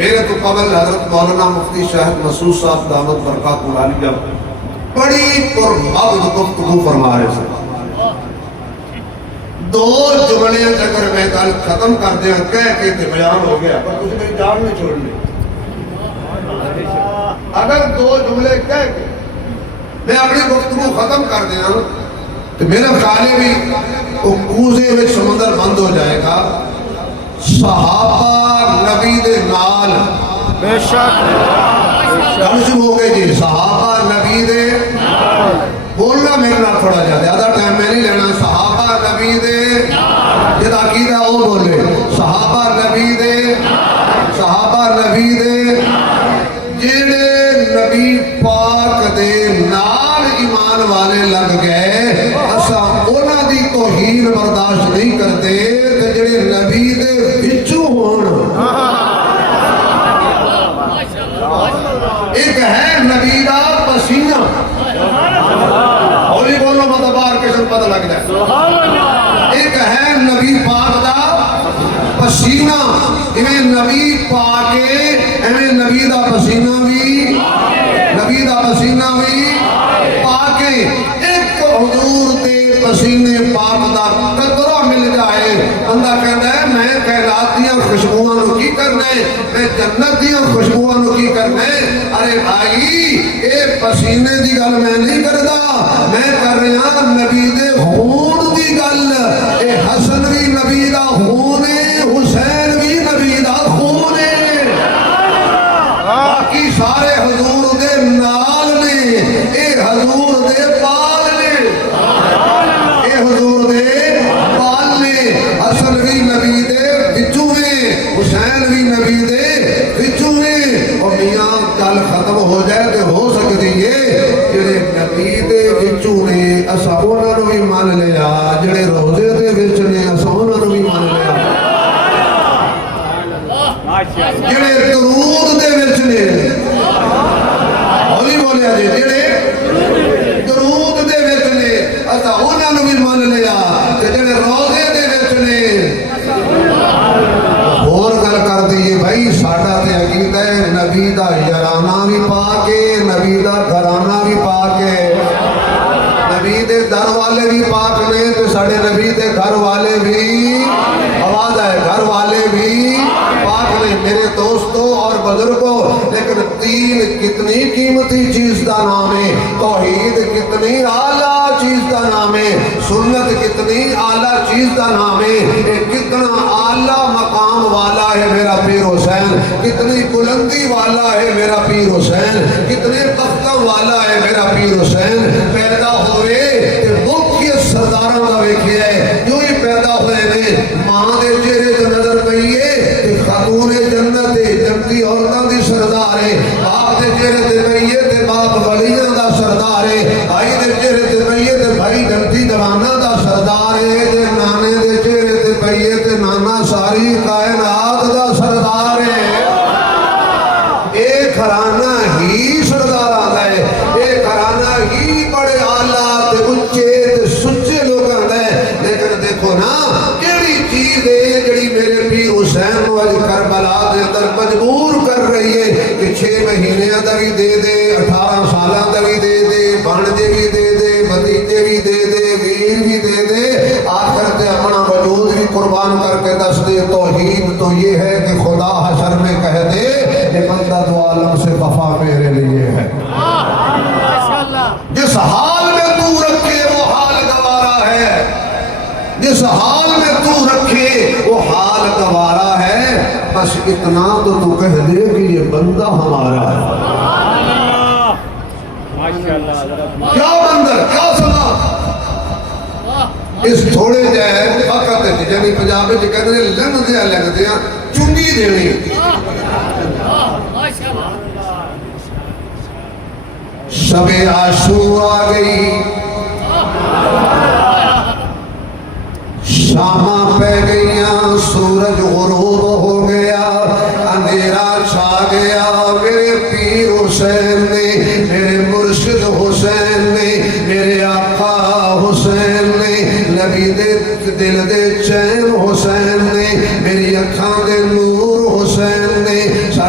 میرے تو قبل حضرت مولانا مفتی شاہد مسعود صاحب دامت برکات العالیہ بڑی پرمغز گفتگو فرما رہے تھے. دو جملے اگر میں گل ختم کر دیا کہہ کے تے بیان ہو گیا پر تجھے میری جان نہیں چھوڑنی. اگر دو جملے کہہ کے میں اپنی گفتگو ختم کر دیا تو میرا خیال ہے بھی وہ کوزے میں سمندر بند ہو جائے گا. صحابہ نبی دے نال بے شک شروع ہو گئے جی. صحابہ نبی دے بولنا میرے نال تھوڑا جا زیادہ ٹائم میں نہیں لینا. صحابہ نبی دے جدا عقیدہ وہ بولے صحابہ نبی دے جڑے نبی پاک دے نال ایمان والے لگ گئے اساں انہاں دی توہین برداشت نہیں کرتے تے جڑے نبی دے وچوں ہون. ایک ہے نبی دا پسینہ ہولی بولو مدبار کسن پتہ لگ جائے. ایک ہے نبی پاک دا پسینہ ایویں نبی پاکے ایویں نبی دا پسینہ بھی پاکے. ایک حضور دے پسینے پاک دا قطرہ مل جائے بندہ کہتا ہے میں کائنات دیاں خوشبوؤں نو کی کرنے میں جنت دیاں خوشبوؤں نو کی کرنے. ارے بھائی اے پسینے دی گل میں نہیں کردا میں کر رہا نبی دے خون دی گل. اے حسن بھی نبی دا خون ہے حسین بھی نبی دا خون ہے باقی سارے حضور دے نال نے. اے حضور دے پال نے حسن بھی نبی دے وچوں میں حسین بھی نبی دے وچوں میں. اور میاں گل ختم ہو جائے تو ہو سکتی ہے جڑے نبی دے وچوں نے اساں انہاں نوں بھی مان لیا جڑے روزے دے وچ نے اساں انہاں نوں بھی مان لیا جڑے درود دے وچ نے ہولی بولیا جی جڑے درود دے وچ نے اساں انہاں نوں بھی مان لیا تے جڑے روزے دے وچ نے. اور گل کر دئیے بھائی ساڈا تے عقیدہ ہے نبی دا یارانہ بھی پاک ہے نبی دا گھرانہ بھی پاک ہے. نبی دے در والے بھی پاک نے تو ساڑھے نبی دے گھر والے بھی آواز ہے گھر والے بھی پاک نے. میرے دوستوں اور بزرگوں لیکن دین کتنی قیمتی چیز دا نام ہے. توحید کتنی اعلیٰ چیز دا نام ہے. سنت کتنی اعلیٰ چیز دا نام ہے. کتنا اعلیٰ مقام والا ہے میرا پیر حسین. کتنی بلندی والا ہے میرا پیر حسین. کتنے تختہ والا ہے میرا پیر حسین. پیدا ہوئے ملکی سرداروں کا ویکھیا ہے جو ہی پیدا ہوئے نے ماں دے چہرے جو نظر پئی ہے خاتون جنت جنتی عورتوں دی سردار ہے. باپ دے چہرے تے پئی ہے تے باپ ولیاں دا سردار ہے. بھائی دے چہرے تے پئی ہے تے بھائی جنتی جواناں دا سردار ہے. تے نانے دے چہرے تے پئی ہے تے نانا ساری کائنات دا سردار ہے. اے گھرانہ ہی سردار آتا ہے. اے گھرانہ ہی بڑے اعلیٰ تے اچھے تے سچے لوگ آتا ہے. لیکن دیکھو نا کیڑی چیز ہے جڑی میرے پیر حسین کو اج کربلا دے اندر مجبور کر رہی ہے کہ 6 مہینے دا بھی دے دے 18 سالاں دا بھی دے دے بھانجے بھی دے دے بھتیجے بھی دے دے ویر بھی دے دے آخر تے اپنا وجود بھی قربان کر کے دس دے. توحید تو یہ ہے کہ خدا حشر میں کہہ دے کہ بندہ دو عالم سے وفا میرے لیے ہے. جس حال میں تو رکھے وہ حال گوارا ہے. جس حال میں تو رکھے وہ حال گوارا ہے. بس اتنا تو کہہ دے کہ یہ بندہ ہمارا ہے. کیا بندر کیا سنا اس تھوڑے جائے فقط جنہی پنجابے جو کہتے ہیں لن دیا چنگی دینی. شب عاشور آ گئی شاماں پہ گئیاں سورج غروب ہو گیا اندھیرا چھا گیا. میرے پیر حسین نے میرے مرشد حسین نے میرے آقا حسین نے نبی دے دل دے چین حسین نے میری اکھاں دے نور حسین نے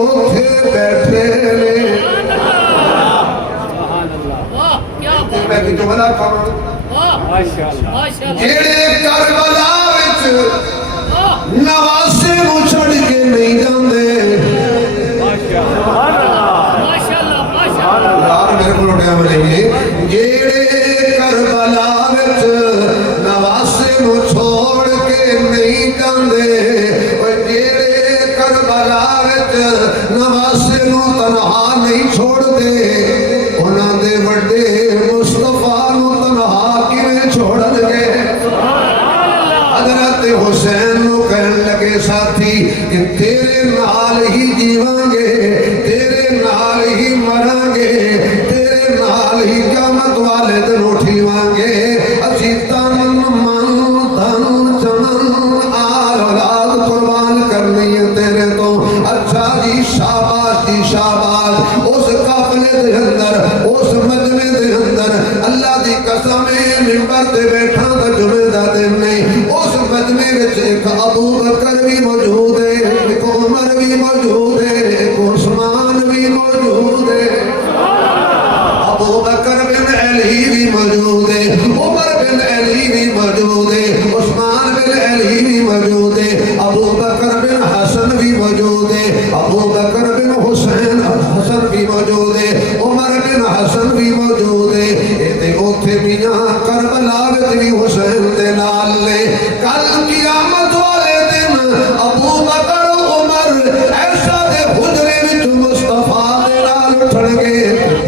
اوتھے بیٹھے نے میں کہ جملہ کون جیڑے کربلا وچ نواسے نو چھڑ کے نہیں جاندے یار میرے کو لوٹیا ملیں جیڑے کربلا وچ نواسے نو چھوڑ کے نہیں جاندے جیڑے کربلا وچ نواسے نو تنہا نہیں چھوڑ دے انہاں دے وڈے مصطفیٰ نو تنہا کیویں چھوڑ دے حضرت حسین نو کہن لگے ساتھی کہ تیرے نال ہی جیواں گے تیرے نال ہی مراں گے تیرے نال ہی قیامت والے دن اٹھیواں گے اسی تن من دھن جنن آل اولاد قربان کرنی ہے تیرے تو اچھا جی شاباش اس قافلے دے اندر اس مجمع دے اندر اللہ دی قسم منبر تے بیٹھا تے جمعے دا دن نہیں اس مجمع وچ ایک ابو بکر بھی موجود ہے ایک عمر بھی موجود ہے ایک عثمان بھی موجود ہے ابو بکر بن علی بھی موجود ہے عمر بن علی بھی موجود ہے عثمان بن علی بھی موجود ہے ابو بکر بن حسن بھی موجود ہے ابو بکر بن حسین حسن بھی موجود ہے عمر بن حسن بھی موجود ہے تے اوتھے میاں کربلا وچ بھی حسین دے نال نے کل قیامت والے دن ابو بکر عمر ایسا دے حجرے وچ مصطفیٰ دے نال اٹھن گے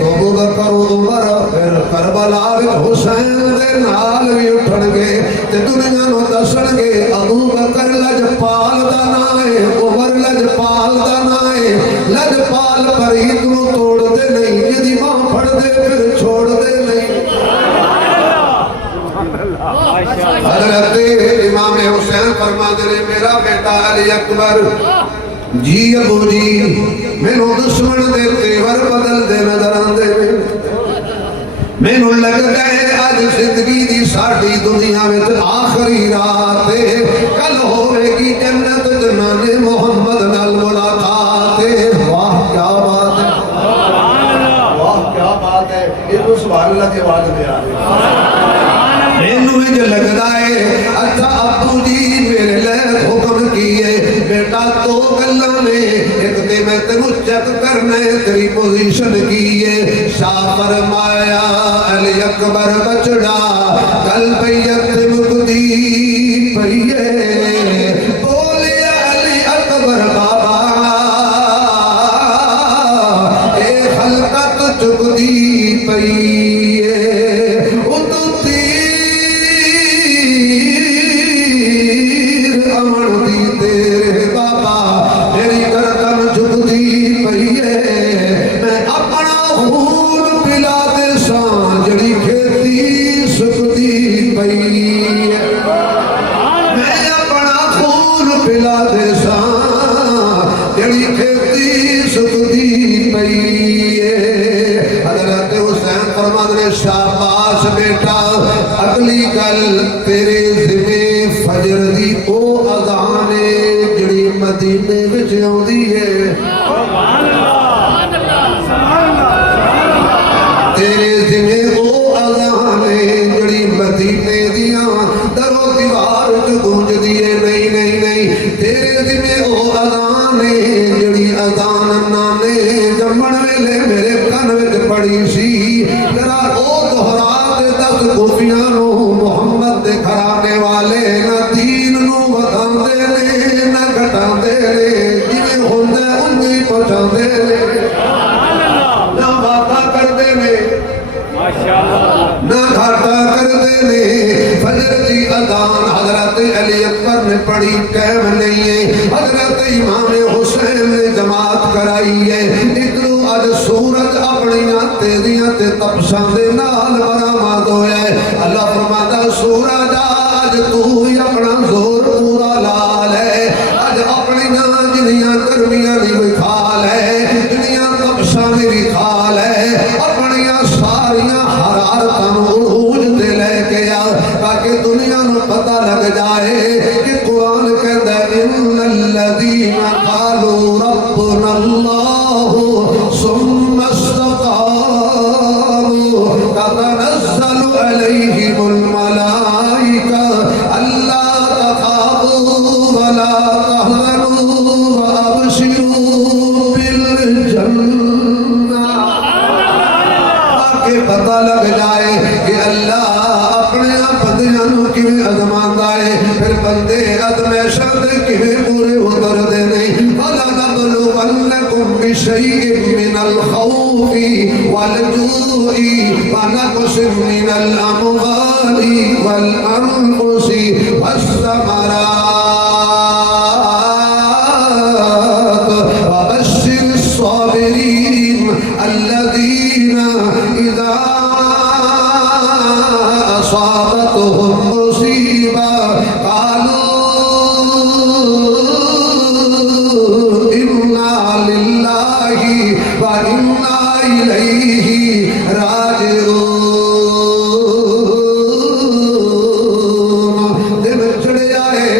ابو بکر عمر پھر کربلا وچ حسین دے نال بھی اٹھن گے تے دنیا نو دسن گے ابو بکر لجپال دا نام ہے عمر لجپال دا نام ہے لجپال فرید نو توڑ دے نہیں جدی ماں پھڑ دے پھر چھوڑ دے نہیں حضرت امام حسین فرما دے میرا بیٹا علی اکبر جی ابو جی میں نو دشمن دے تیور بدل دے نظر آندے میں نو لگ گئے آج زندگی دی ساڑی دنیا میں آخری رات کل ہوئے گی جنت جنان محمد نال ملاقات واہ کیا بات ہے واہ کیا بات ہے یہ تو سبحان اللہ کے بعد میں آ رہے میں نو جو لگ دائے اچھا ابو جی میرے لئے حکم کیے بیٹا تو گلہ نے ایک دے میں تنو چیک کرنے تیری پوزیشن کیے شاہ فرمایا علی اکبر بچڑا کل بیت مقدی پہیے بولیا علی اکبر بابا اے خلقت چکدی پہیے اتو تیر امن دی تیرے بابا میری گردن جھکدی پہیے میں اپنا خون پلا دے سان جڑی کھیتی سکدی پہیے میں اپنا خون پلا دے سان جڑی کھیتی سکدی پہیے حضرت حسین فرما دے شاباش بیٹا اگلی گل تیرے ذمہ فجر دی او اذان جڑی مدینے وچ آوندی ہے تیرے ذمہ او اذان جڑی مدینے دیاں درو دیوار وچ گونجدی ہے نہیں نہیں نہیں تیرے ذمہ او اذان جڑی اذان نانے جمن ویلے میرے کن وچ پڑی سی ذرا او دہرا دے 10 خوفیاں نو محمد دے گھرانے والے نہ دین نو وداندے نے نہ گھٹاندے نے جویں ہوندا اونجی پہنچاندے نے نہ وعدہ کردے نے نہ گھاٹا کردے نے فجر دی اذان حضرت علی اکبر نے پڑھی ٹائم نہیں ہے حضرت امام حسین نے جماعت کرائی ہے ادھروں اج سورج اپنی تیزیاں تے تپشاں دے نال برآمد ہویا ہے اللہ فرماتا سورج اج تو ہی اپنا زور پورا لا لے اج اپنی جنیاں گرمیاں دی بھی کھا لے جنیاں تپشاں دی بھی کھا لے اپنی ساریاں حرارتاں عروج تے لے کے آ تاکہ دنیا نو پتہ لگ جائے کہ قرآن کہتا ہے ان الذین قالوا ربنا اللہ لگ جائے کہ اللہ اپنے بندیاں نو کیویں ازماندا ہے، پھر بندے عزم شرط کیویں پورے اتردے نہیں۔ وَلَنَبْلُوَنَّكُمْ بِشَيْءٍ مِّنَ الْخَوْفِ وَالْجُوعِ وَنَقْصٍ مِّنَ الْأَمْوَالِ وَالْأَنفُسِ وَالثَّمَرَاتِ وَبَشِّرِ الصَّابِرِينَ الَّذِينَ إِذَا أَصَابَتْهُمْ مُصِيبَةٌ قَالُوا إِنَّا لِلَّهِ وَإِنَّا إِلَيْهِ راجعون۔ دن چڑھ جائے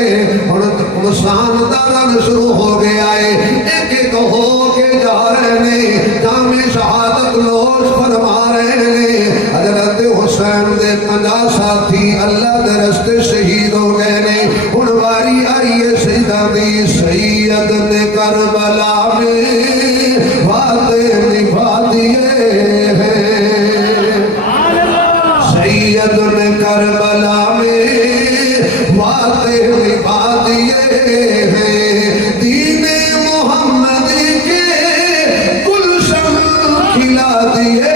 اور مسان دارن شروع ہو گیا ہے، ایک ایک ہو کے جا رہے ہیں، جام شہادت نوش فرما رہے ہیں۔ حضرت حسین دے 50 ساتھی اللہ دے رستے شہید ہو گئے نے۔ ہن واری آئی ہے سیدہ دی، سید نے کربلا میں وعدے نبھا دیے ہیں، سید نے کربلا میں وعدے نبھا دیے ہیں، دین محمد کے گلشن کھلا دیے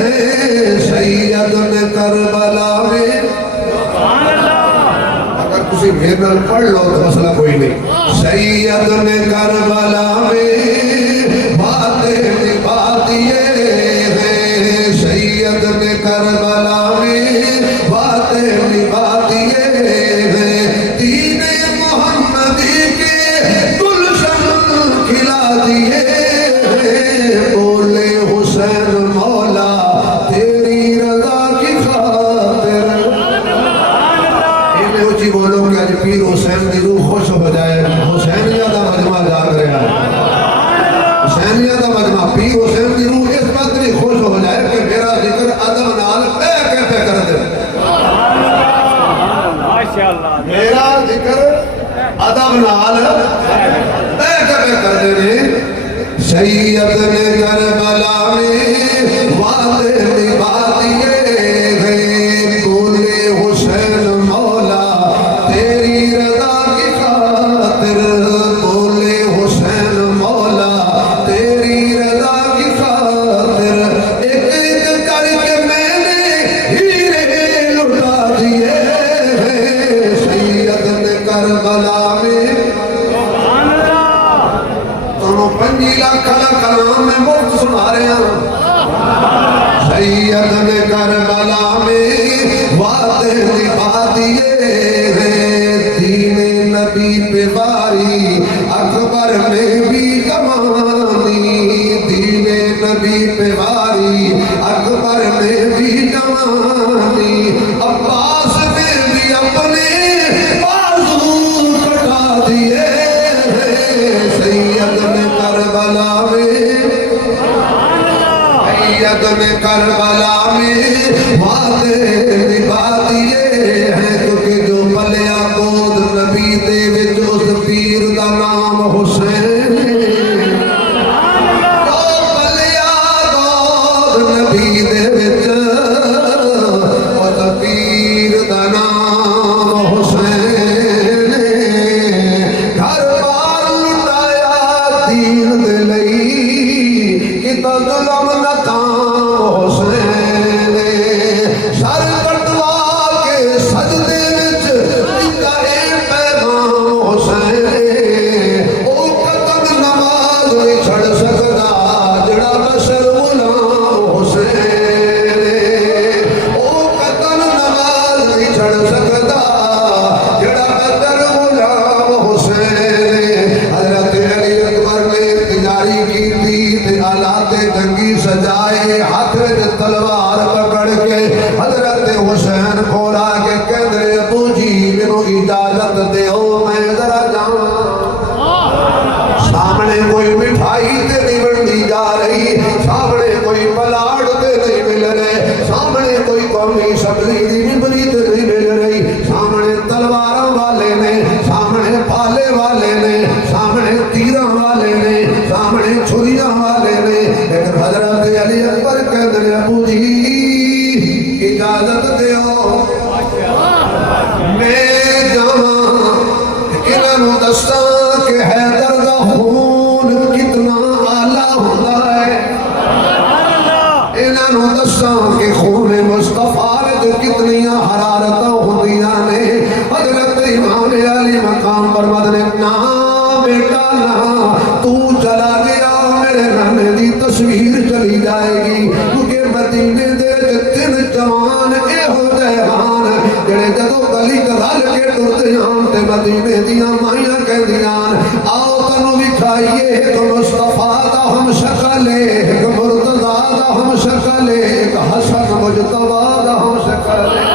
ہیں، سید نے کربلا میں۔ اگر کسی میرے نال پڑھ لو تو مسئلہ کوئی نہیں۔ سید نے کربلا میں وعدے نبھا دیے ہیں، سید نے کربلا میں وعدے نبھا دیے ہیں، دین محمد کے گلشن کھلا دیے ہیں۔ بولے حسین مولا تیری رضا کی خاطر، انہیں اچھی بولو کہ آج پیر حسین دی روح خوش ہو جائے۔ حسینیہ دا مجمع جاگ رہا ہے، حسینیہ دا مجمع، پیر حسین دی روح اس بات بھی خوش ہو جائے کہ میرا ذکر ادب نال پہ کہتے کر دے، میرا ذکر ادب نال پہ کہتے کر دے۔ سید نے کربلا میں وعدے نبھا دیے ہیں، بولے حسین مولا تیری رضا کی خاطر، بولے حسین مولا تیری رضا کی خاطر، ایک ایک کر کے میں نے ہیرے لٹا دیے ہیں، سید نے کربلا میں تمہیں 5 لاکھ کلام میں مفت سنا رہے ہیں۔ سید نے کربلا میں وعدے نبھا دیے ہیں، دین نبی پہ باری اکبر میں بھی کمانی، دین نبی پہ باری اکبر میں بھی کمانی، عباس نے بھی اپنے بازو کٹا دیے ہیں، سید نے کربلا میں، سید نے کربلا میں وعدے نبھا دیے ہیں، کیونکہ جو پلیا گود نبی دے وچ اس پیر دا نام حسین، جو پلیا گود نبی دے وچ اس پیر دا نام حسین، گھر بار لٹایا دین دے لئی، کتا ظلم نہ کام حسین، سر کٹوا کے سجدے وچ دتا اے پیغام حسین، او قتل نماز نہیں چھڑ سکدا جڑا بشر غلام حسین، او قتل نماز نہیں چھڑ سکدا جڑا بشر غلام حسین۔ حضرت علی اکبر نے تیاری کی تھی تے آلات جنگی سجائے، ہاتھ وچ تلوار پکڑ کے حضرت حسین کو لا کے کہندے ابو جی مینوں اجازت دیو میں ذرا جاواں، سامنے کوئی مٹھائی تے نہیں بنڈی جا رہی، سامنے کوئی پلاٹ تے نہیں مل رہے، سامنے کوئی قومی سبزی دی نبری تے نہیں مل رہی، سامنے تلواراں والے نے، سامنے پالے والے نے، سامنے تیراں والے نے، سامنے چھریاں والے نے، لیکن حضرت علی اکبر کہندے ابو جی اجازت دیو میں جاواں انہاں دساں کہ حیدر دا خون کتنا آلہ ہوتا ہے انہاں دساں کہ خون مصطفیٰ وچ کتنیاں حرارتاں ہوندیاں نے حضرت امام علی مقام پر مدنے نا بیٹا نا تو چلا گیا میرے نانے دی تصویر چلی جائے گی کیونکہ مدینے دے تین جوان اے ہو جہان جڑے جدو گلی رل کے ٹرتے آن تے مدینے دیاں مائیاں کہندیاں آؤ تنو وکھائیے ایک مصطفیٰ دا ہم شکل ہے ایک مرتضیٰ دا ہم شکل ہے ایک حسن مجتبیٰ دا ہم شکل ہے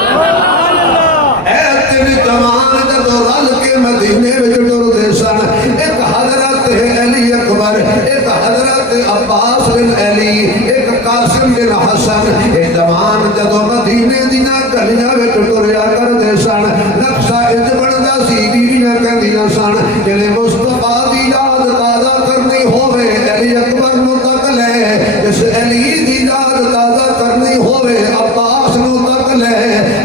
اے تین جوان جدو رل کے مدینے وچ ٹرتے سن ایک حضرت علی اکبر ایک حضرت عباس بن علی ایک قاسم بن حسن اے جوان جدو مدینے دیاں گلیاں وچ ٹریا کردے سن نقشہ اج بندا سی بیویاں کہندیاں سن جڑے مصطفیٰ دی یاد تازہ کرنی ہوے علی اکبر نو تک لے جس علی دی یاد تازہ کرنی ہوے عباس نو تک لے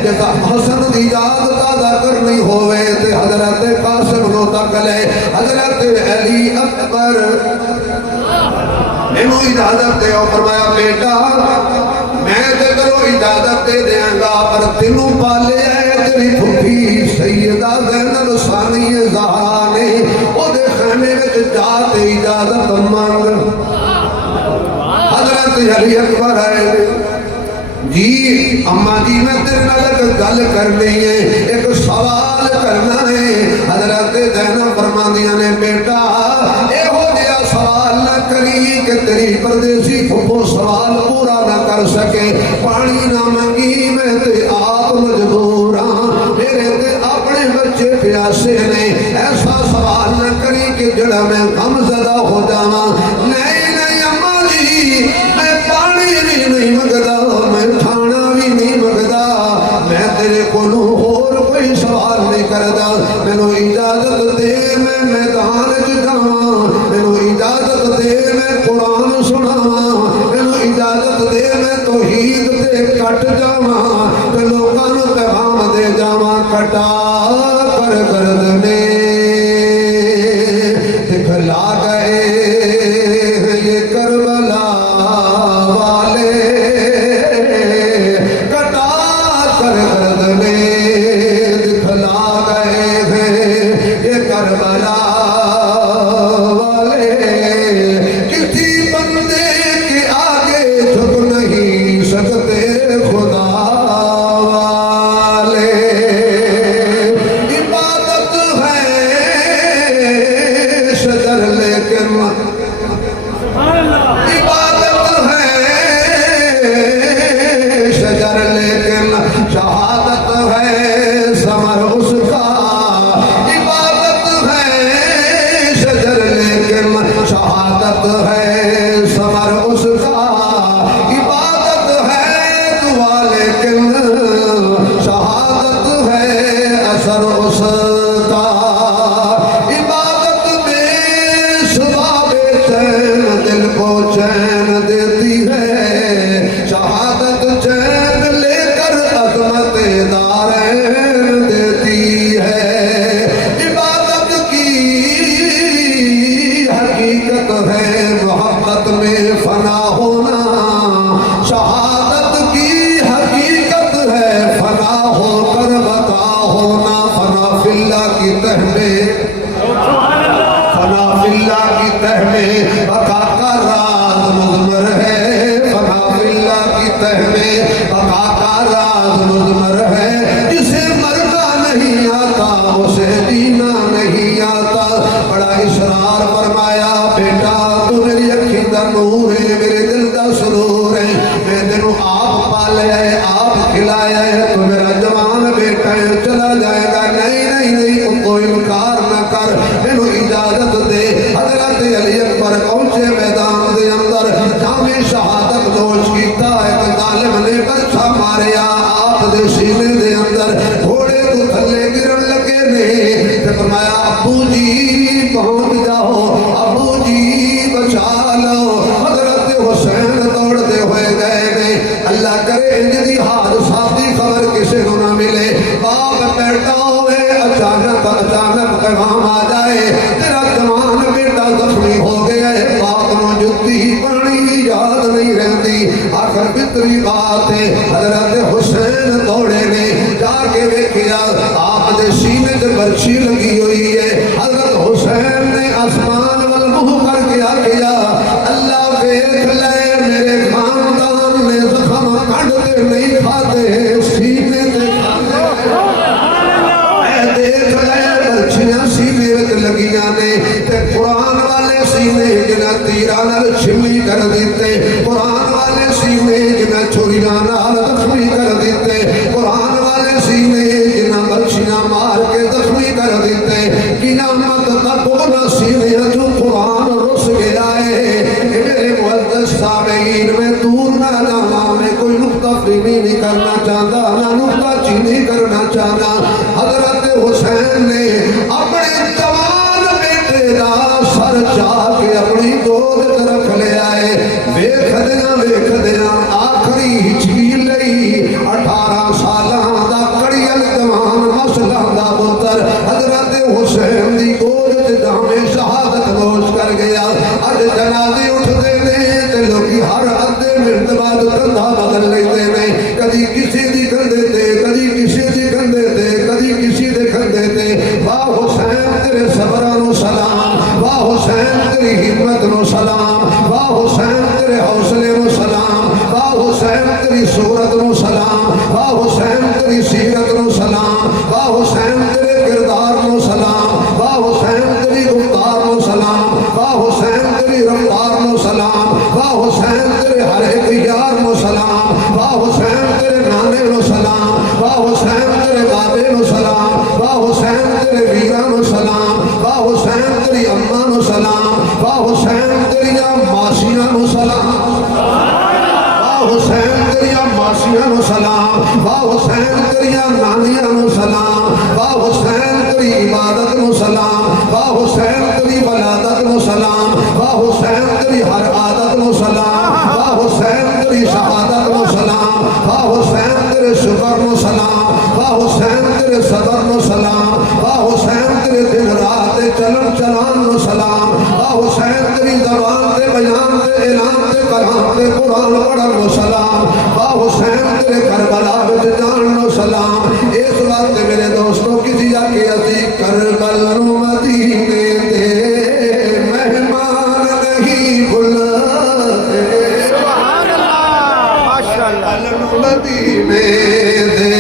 جس حسن دی یاد تازہ کرنی ہوے تے حضرت قاسم نو تک لے حضرت علی اکبر میں اجازت دے اور فرمایا بیٹا میں تے کرو اجازت دے دیاں گا پر تینوں پالے ہے تیری پھوپھی سیدہ زینب ثانی زہرا نے او دے خیمے وچ جا تے اجازت مانگ حضرت علی اکبر آئے جی اماں جی میں تیرے نال گل کرنی ہے ایک سوال کرنا ہے حضرت زینب فرماندیاں نے بیٹا اے ہو گیا سوال نہ کری کہ تیری پردیسی پھپھو سوال پورا نہ کر سکے پانی نہ منگی میں تے آپ مجبور ہاں میرے تے اپنے بچے پیاسے نے ایسا سوال نہ کری کہ جڑا میں غم زدہ ہو جاواں نہیں نہیں اماں جی میں پانی بھی نہیں منگدا میں کھانا بھی نہیں منگدا میں تیرے کولوں اور کوئی سوال نہیں کردا مینوں اجازت دے میں میدان وچ جاواں مینوں اجازت دے میں قرآن سناواں مینوں اجازت دے میں توحید تے کٹ جاواں تے لوکاں نوں پیغام دے جاواں کٹا کر گردنے دکھلا گئے یہ کربلا والے کٹا کر گردنے دکھلا گئے ہیں یہ کربلا والے کسی بندے کے آگے جھک نہیں سکتے خدا والے عبادت ہے شجر لیکن عبادت ہے شجر لیکن شہادت ہے ثمر اس کا عبادت ہے شجر لیکن شہادت ہے ثمر اس کا عبادت ہے دعا لیکن شہادت ہے اثر اس کا عبادت میں شباب چین دل کو چین دیتی ہے شہادت چین لے کر عظمت دارین دیتی ہے عبادت کی حقیقت ہے محبت میں فنا ہونا شہادت کی حقیقت ہے فنا ہو کر بقا ہونا فنا فی اللہ کی تہ میں فنا فی اللہ کی تہ میں بقا کا راز مضمر ہے فنا فی اللہ کی تہ میں بقا کا راز مضمر ہے جسے مرنا نہیں آتا اسے جینا نہیں آتا بڑا اصرار فرمایا بیٹا تو میری اکھی دا نور ہے میرے دل دا سرور ہے میں تینوں آپ پالیا ہے آپ کھلایا ہے تو میرا جوان بیٹا ہے چلا جائے گا نہیں نہیں نہیں کوئی انکار نہ کر مینوں اجازت دے حضرت علی اکبر پہنچے میدان دے اندر جامع شہادت نوش کیتا ایک ظالم نے برچھا ماریا آپ دے سینے دے اندر گھوڑے تو تھلے گرن لگے نے تے فرمایا ابو جی پہنچ جاؤ ابو جی بچا لو حضرت حسین دوڑتے ہوئے گئے نے اللہ کرے انج دی حادثات پیغام آ جائے تیرا جوان بیٹا زخمی ہو گیا ہے بات نو جتی پڑی یاد نہیں رہتی آخر بتری بات ہے حضرت حسین دوڑے نے جا کے دیکھیا آپ دے سینے تے برچھی لگی ہوئی ہے حضرت حسین نے آسمان وال منہ کر کے آکھیا اللہ دیکھ لے میرے خاندان نے زخم کھڑتے نہیں کھاتے سینے تے دیکھ لے برچیاں سینے وچ لگیاں نے تے قرآن والے سینے جنہ تیراں نال چھلی کر دیتے قرآن والے سینے جنہ چھریاں نال زخمی کر دیتے قرآن والے سینے جنہ برچیاں مار کے زخمی کر دیتے قیامت تک انہاں سینے جو قرآن رس گیا ہے میرے معزز سامعین میں دور نہ جاواں میں کوئی نقطہ فہمی نہیں کرنا چاہتا نہ نقطہ چینی کرنا چاہتا حضرت حسین نے اپنے جوان بیٹے دا سر چاہ کے اپنی گود رکھ لے آئے ویکھ دیاں آخری ہچکی لئی 18 سالاں دا کڑیل جوان مسلح دا پتر حضرت حسین دی گود جامے شہادت نوش کر گیا اج جنازے اٹھتے نے تے لوکی ہر ادھے منٹ بعد کندھا بدل لیندے نے کدی کسی دی کندھے تے کدی کسی دی کندھے تے کدی کسی دے کندھے تے واہ حسین تیرے صبر نو سلام واہ حسین تیری ہمت نو سلام واہ حسین تیرے حوصلے نو سلام واہ حسین تیری صورت نو سلام واہ حسین تیری سیرت نو سلام واہ حسین تیرے کردار نو سلام واہ حسین تیری گفتار نو سلام واہ حسین تیری رفتار نو سلام واہ حسین تیرے ہر ایک یار نو سلام واہ حسین تیرے نانے نو سلام واہ حسین تیرے بابے نو سلام واہ حسین تیرے ویران نو سلام واہ حسین تیری اماں نو سلام واہ حسین تیری ماسیاں نو سلام واہ حسین تیری ماسیاں نو سلام واہ حسین تیری نانیاں نو سلام واہ حسین تیری عبادت نو سلام واہ حسین تیری ولادت نو سلام واہ حسین تیری ہر عادت نو سلام واہ حسین تیری شہادت نو سلام واہ حسین تیرے شکر نو سلام واہ حسین تیرے صبر نو سلام واہ حسین تیرے دن رات چلن چلان نو سلام واہ حسین تیری زبان تے بیان تے اعلان تے کلام تے قرآن پڑھن نو سلام واہ حسین تیرے کربلا وچ جان نو سلام اس وقت میرے دوستوں کسی جا کے اسی کربل نو مدینے دے مہمان نہیں بھلتے سبحان اللہ ماشاءاللہ مدینے دے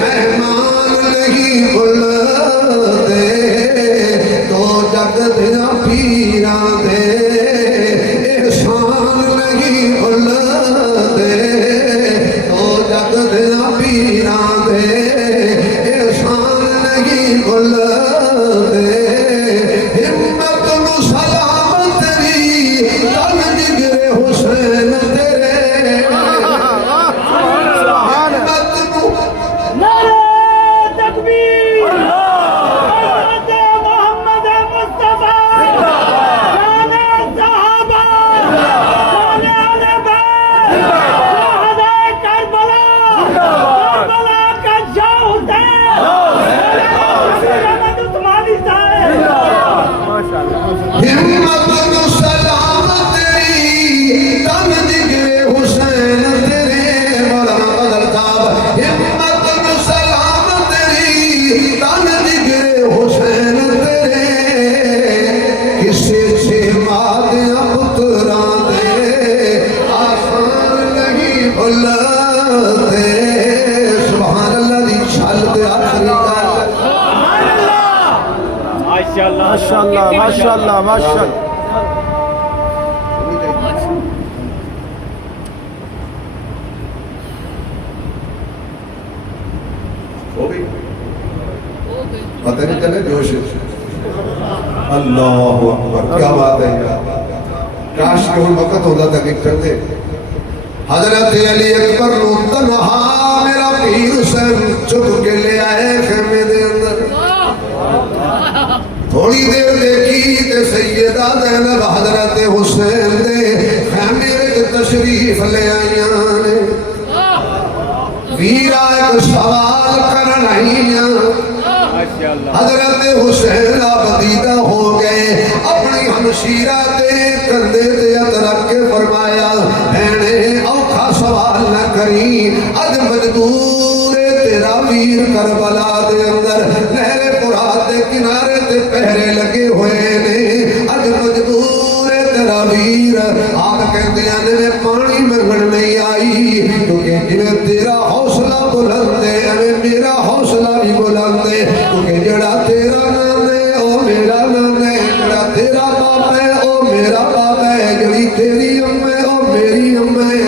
مہمان نہیں بھلتے تو جگ دیا پیراں دے احسان نہیں بھلتے تو جگ دیا پیراں دے احسان نہیں بھلتے ہمت نو سلام تیری تن جگر حسین تیرے ماشاءاللہ ماشاءاللہ ماشاءاللہ پتہ نہیں چلے جوش اللہ اکبر کیا بات ہے کاش کہ ان وقت ہوتا تھا کہ چلتے حضرت علی اکبر نو تنہا میرا پیر حسین چپ کے لے آئے خیمے دے اندر تھوڑی دیر دیکھی تے سیدہ زینب حضرت حسین دے خیمے وچ تشریف لے آئیاں نے ویرا ایک سوال کرن آئیاں حضرت حسین آبدیدہ ہو گئے اپنی ہمشیرہ دے کندھے تے ہاتھ رکھ کے فرمایا بہنے اوکھا سوال نہ کری اج مجبور تیرا ویر کربلا دے اندر نہر فرات دے کنارے تے پہرے لگے ہوئے نے اج مجبور تیرا ویر آپ کہتے ہیں میں پانی منگن نہیں آئی کیونکہ جنہیں تیرا حوصلہ بلند ہے ہمیں میرا حوصلہ بھی بلند ہے کیونکہ جڑا تیرا نام ہے او میرا نام ہے جڑا تیرا باپ ہے او میرا باپ ہے جڑی تیری ام ہے او میری ام ہے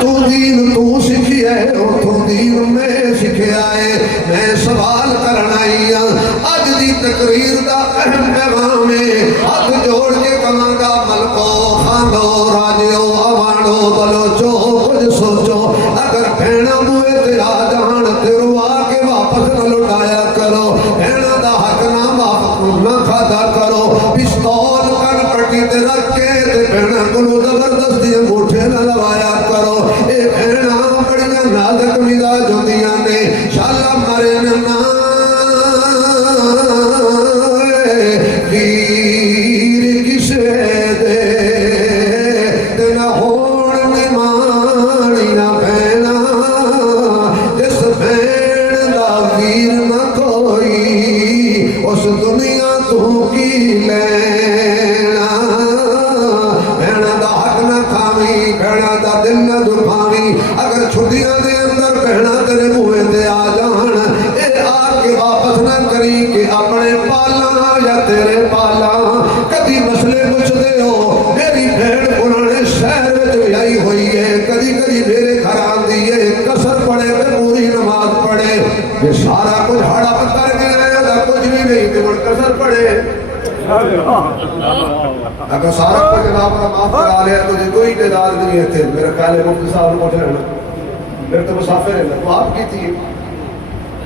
تو دین تو سکھی ہے اور تو دین میں سکھیا ہے میں سوال کرنا ہی اج دی تقریر دا اہم پیغام ہے ہاتھ جوڑ کے کہاں گا ملکو خانو راجو اوانو بلوچو کچھ سوچو اگر بہنا موئے تیرا جان تیروا کے واپس نہ لٹایا کرو بہنا دا حق نہ واپس نہ کھادا کرو پستول کر پٹی تے رکھ کے بہنا کو زبردستی انگوٹھے نہ لوایا کرو اے بہنا بڑیاں نازک مزاج ہوندیاں نے شالا مرے نہ ویر کسے دے نہ ہون نمانی نہ بہنا جس بہن دا ویر نہ کوئی اس دنیا تو کی لینا بہنا دا حق نہ کھاوی بہنا دا دل نہ دکھاوی اگر چھٹیاں دے اندر بہنا تیرے موئے تے آ جان اے آ کے واپس نہ کری کہ اپنے پالا یا تیرے پالا کدی مسئلے پوچھ دے ہو میری بہن پرانے شہر میں جو آئی ہوئی ہے کدی کدی میرے گھر آندی ہے کسر پڑے پہ پوری نماز پڑھے یہ سارا کچھ ہڑپ کر کے آیا تھا کچھ بھی نہیں تو کسر پڑے اگر سارا کچھ جناب معاف کرا لیا تو کوئی تعداد نہیں ہے تھے میرا خیال ہے مفتی صاحب کو پوچھ لینا میرے تو مسافر ہے تو آپ کی تھی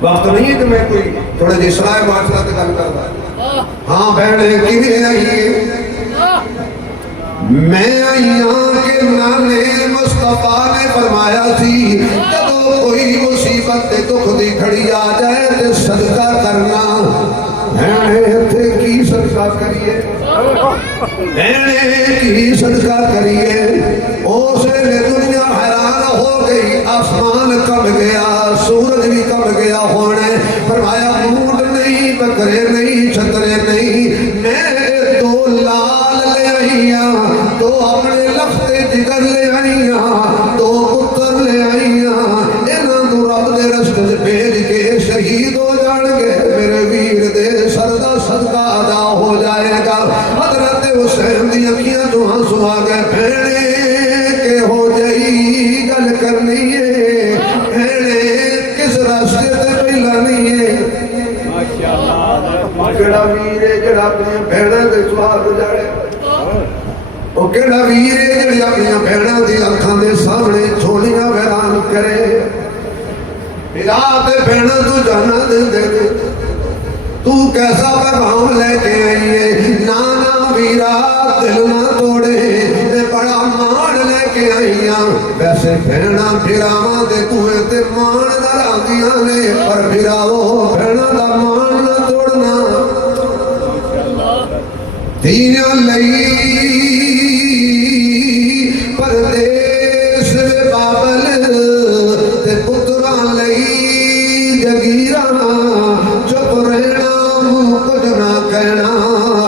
وقت نہیں ہے کہ میں کوئی تھوڑے جی اصلاح معاشرہ سے گل کرتا ہاں بہنیں کیویں آئی میں آئی ہاں کہ نانے مصطفیٰ نے فرمایا سی جب کوئی مصیبت دکھ دی گھڑی آ جائے تو صدقہ کرنا بہنیں تھے کی صدقہ کریے بہنیں کی صدقہ کریے اسے دنیا حیران ہو گئی آسمان کم گیا سورج بھی کم گیا ہونے فرمایا اونٹ نہیں بکرے نہیں چھترے نہیں میں دو لال لے آئیاں دو اپنے لفتے جگر لے آئیاں دو پتر لے آئیاں انہاں تو رب دے رستے سے بھیج کے شہید ہو جان گے میرے ویر دے سردا صدقہ ادا ہو جائے گا حضرت حسین دی اکھیاں تو آنسو آ گئے بھیڑے کہ ہو جائی گل کرنی ہے بھیڑے کس راستے تے پہلا نہیں ہے کیڑا ویر ہے جڑا اپنی بھیڑاں دے سوال گزارے او کیڑا ویر ہے جڑا اپنی بھیڑاں دی اکھاں دے سامنے چھوڑیاں ویران کرے رات بھیڑاں تو جانا دے دے تو کیسا پیغام لے کے آئی ہے نانا ویرا دل نہ توڑے تے بڑا مان لے کے آئیاں ویسے بھیڑاں بھراواں دے کوئے تے مان نہ لاندیاں نے پر بھراو بھیڑاں دا مان نہ توڑنا دیاں لئی پردیس بابل تے پتراں لئی جگیراں چپ رہنا کچھ نہ کہنا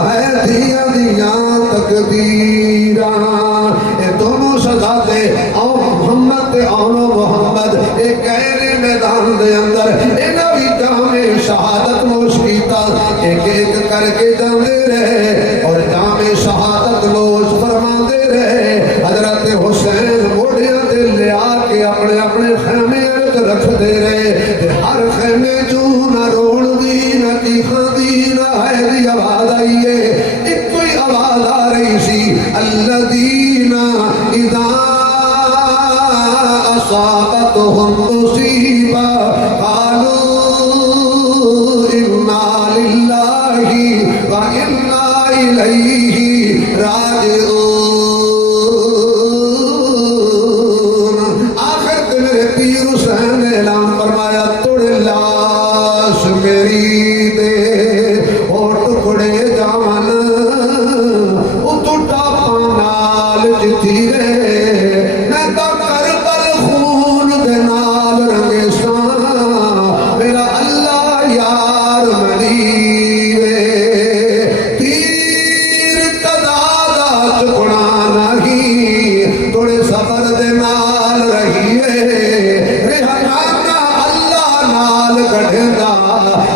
ہے دیاں دیاں تقدیراں اے دونوں سزا دے او محمد تے آنو محمد اے گہرے میدان دے اندر انہاں بھی جامع شہادت نوش کیتا ایک ایک کر کے جاندے رہے اور جامع شہادت نوش فرماندے رہے حضرت حسین موڑیاں تے لے آ کے اپنے اپنے خیمے رکھ دے رہے ہر خیمے جو نہ روڑ دی نہ چیخاں دی نہ ہے دی آواز آئی ہے ایک کوئی آواز آ رہی سی الذین اذا اصابتهم مصیبہ قالوا انا للہ وانا الیہ راجعون آخر تے میرے پیر حسین نے اعلان فرمایا توڑ لاش گناہ نہیں توڑے صبر دے نال رہیے رہنانا اللہ نال گڑھدا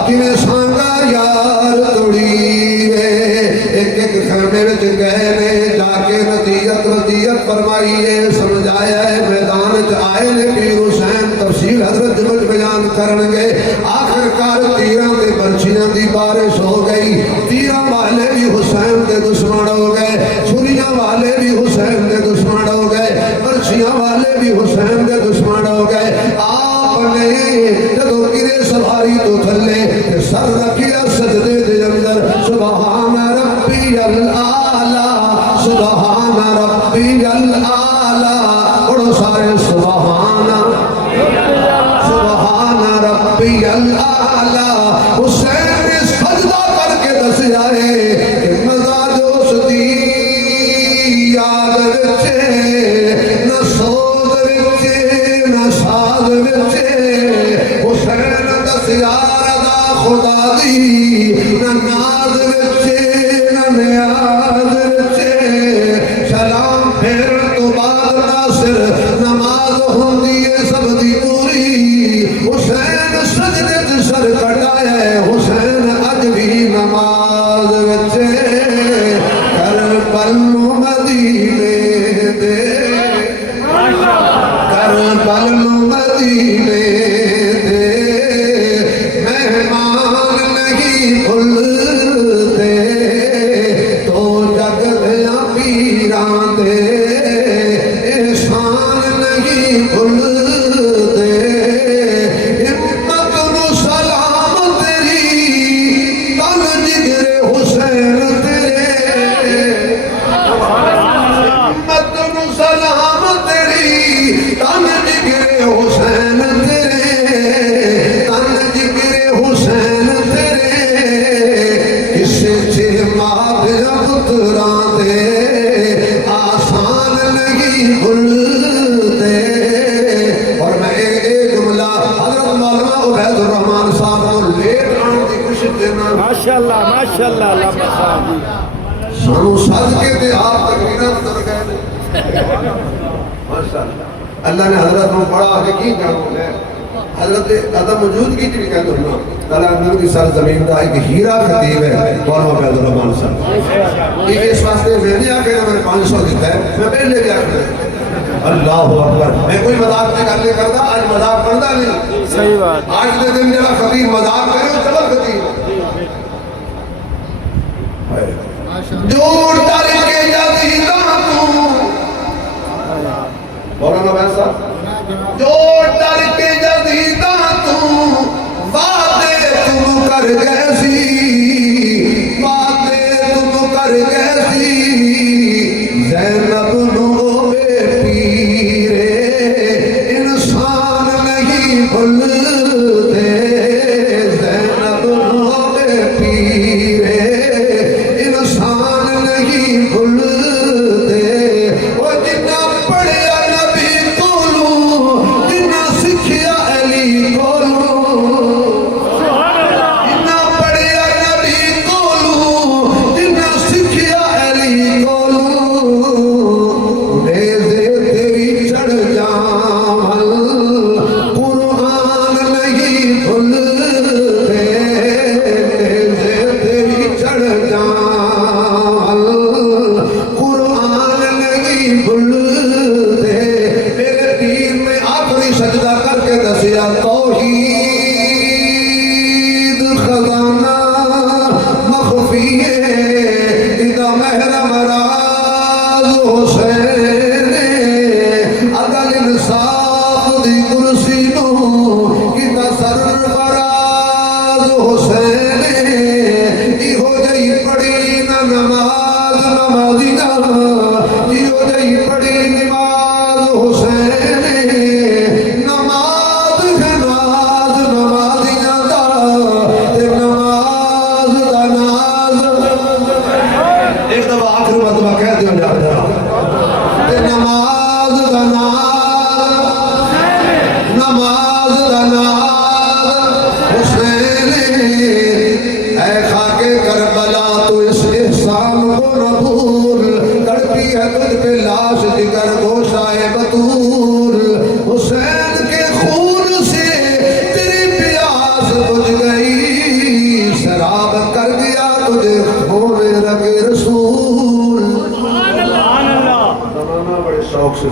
کیویں سانگا یار توڑیے ایک ایک خیمے وچ گئے نے جا کے وصیت فرمائیے سمجھایا ہے میدان وچ آئے نے پیر حسین تفصیل حضرت جمج بیان کرن گے آخر کار تیراں تے برچیاں دی بارش ہو گئی تیراں والے بھی حسین دے دشمن ہو گئے چھریاں والے بھی حسین دے دشمن ہو گئے برچیاں والے بھی حسین دے دشمن ہو گئے آپ نے جدو گرے سواری تو تھلے سر رکھیا سجدے دے اندر سبحان ربی العالی سبحان ربی العالی بڑو سارے سبحان ربی العالی حسین نے سجدہ کر کے دس جائے کہ مزہ دوست دی یاد وچے نہ سوز وچے نہ ساز وچے حسین دس یار دا خدا دی نہ ناز وچے نہ نیاز وچے سلام پھر تو بعد ناصر نماز ہوندی ہے سب دی پوری حسین سجدے تے سر کٹایا ہے حسین اج بھی نماز وچے کربل مدینے دے کربل مدینے دے مہمان نہیں بھولتے تو جگ دیاں پیراں دے احسان نہیں بھولتے ہمت نو سلام تیری تن جگر حسین تیرے ہمت نو سلام تیری تن جگر حسین تیرے تن جگر حسین تیرے کسے چہمات پتراں دے آسان نہیں بھولتے اور میں ایک جملہ حضرت مولانا عبید الرحمن صاحب کو لیٹ آنے کی کوشش دینا ماشاءاللہ ماشاءاللہ اللہ صاحب سانو سج کے تے آپ تقریرہ اتر گئے ماشاءاللہ اللہ نے حضرت کو پڑھا کہ کی جانو ہے حضرت عدم موجود کی چیز کہتے ہیں تلا اندر کی سر زمین دا ایک ہیرا خطیب ہے مولانا عبید الرحمن صاحب یہ اس واسطے میں نہیں آکے میں 500 دیتا ہے میں پہلے بھی آکے اللہ اکبر میں کوئی مذاق نہیں کرنے کرتا آج مذاق کرتا نہیں صحیح بات آج دے دن جڑا خطیب مذاق کرے وہ چلو خطیب جوڑ ڈر کے جدیدہ تو مولانا عبید صاحب جوڑ ڈر کے جدیدہ تو وعدے تم کر گئے وعدے تم کر گئے زینب نو بے پیرے انسان نہیں بھولتے زینب نو بے پیرے انسان نہیں بھولتے وہ جنہ پڑھیا نبی کولوں جنہ سکھیا علی کولوں جنہ پڑھیا نبی کولوں جنہ سکھیا علی کولوں نیزے تیری چڑھ جاول قرآن نہیں بھولتے نیزے تیری چڑھ جاول قرآن نہیں بھولتے میرے دین میں آخری سجدہ کر کے دسیا توحید خزانہ مخفی ہے ادا محرم راز حسین عدل انصاف دی کرسی نو کتا سرفراز حسین ایہو جئی پڑی نہ نماز نمازی نہ ایہو جئی پڑی نماز حسین نماز ہے ناز نمازیاں دا تے نماز دا ناز ایک دفعہ آخر مرتبہ کہہ دیو جا تے نماز دا ناز نماز دا ناز حسین اے خاک کربلا تو اس احسان کو نبول تڑپی ہے تجھ پہ لاش جگر گوشائے بطول حسین کے خون سے تیری پیاس بجھ گئی شراب کر گیا تجھے خون رگ رسول سبحان اللہ بڑے شوق سے